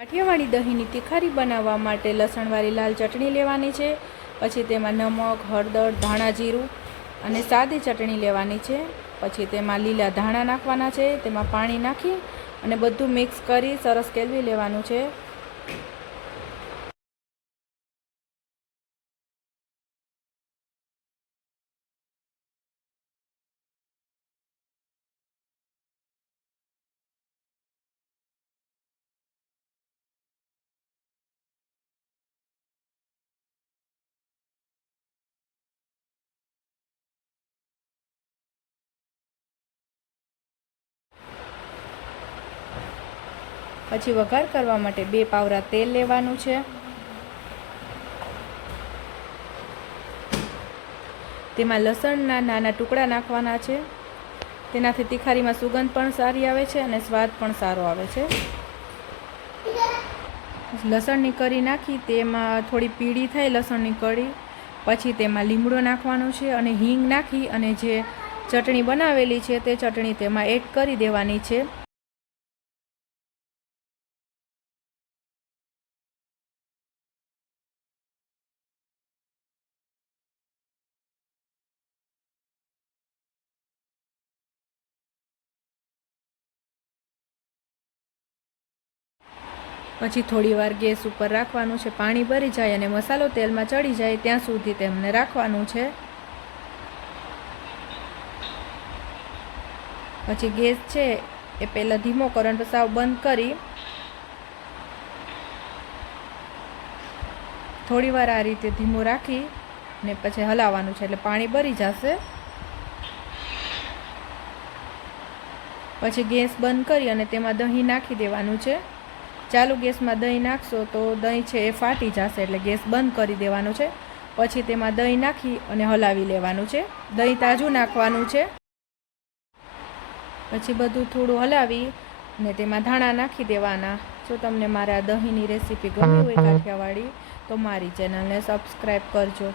કાઠિયાવાડી દહીંની તિખારી બનાવવા માટે લસણવાળી લાલ ચટણી લેવાની છે। પછી તેમાં નમક, હળદર, ધાણા જીરું અને સાદી ચટણી લેવાની છે। પછી તેમાં લીલા ધાણા નાખવાના છે। તેમાં પાણી નાખી અને બધું મિક્સ કરી સરસ કેળવી લેવાનું છે। પછી વઘાર કરવા માટે 2 પાવરા તેલ લેવાનું છે। તેમાં લસણના નાના ટુકડા નાખવાના છે। તેનાથી તિખારીમાં સુગંધ પણ સારી આવે છે અને સ્વાદ પણ સારો આવે છે। લસણની કળી નાખી તેમાં થોડી પીળી થાય લસણની કળી પછી તેમાં લીમડો નાખવાનો છે અને હિંગ નાખી અને જે ચટણી બનાવેલી છે તે ચટણી તેમાં એડ કરી દેવાની છે। પછી થોડીવાર ગેસ ઉપર રાખવાનું છે। પાણી ભરી જાય અને મસાલો તેલમાં ચડી જાય ત્યાં સુધી તેમને રાખવાનું છે। પછી ગેસ છે એ પહેલાં ધીમો કરંટ સાવ બંધ કરી થોડીવાર આ રીતે ધીમું રાખી ને પછી હલાવવાનું છે એટલે પાણી ભરી જશે। પછી ગેસ બંધ કરી અને તેમાં દહીં નાખી દેવાનું છે। ચાલુ ગેસમાં દહીં નાખશો તો દહીં છે એ ફાટી જશે એટલે ગેસ બંધ કરી દેવાનું છે। પછી તેમાં દહીં નાખી અને હલાવી લેવાનું છે। દહીં તાજું નાખવાનું છે। પછી બધું થોડું હલાવી ને તેમાં ધાણા નાખી દેવાના। જો તમને મારા દહીંની રેસીપી ગમી હોય કાઠિયાવાડી તો મારી ચેનલને સબસ્ક્રાઈબ કરજો।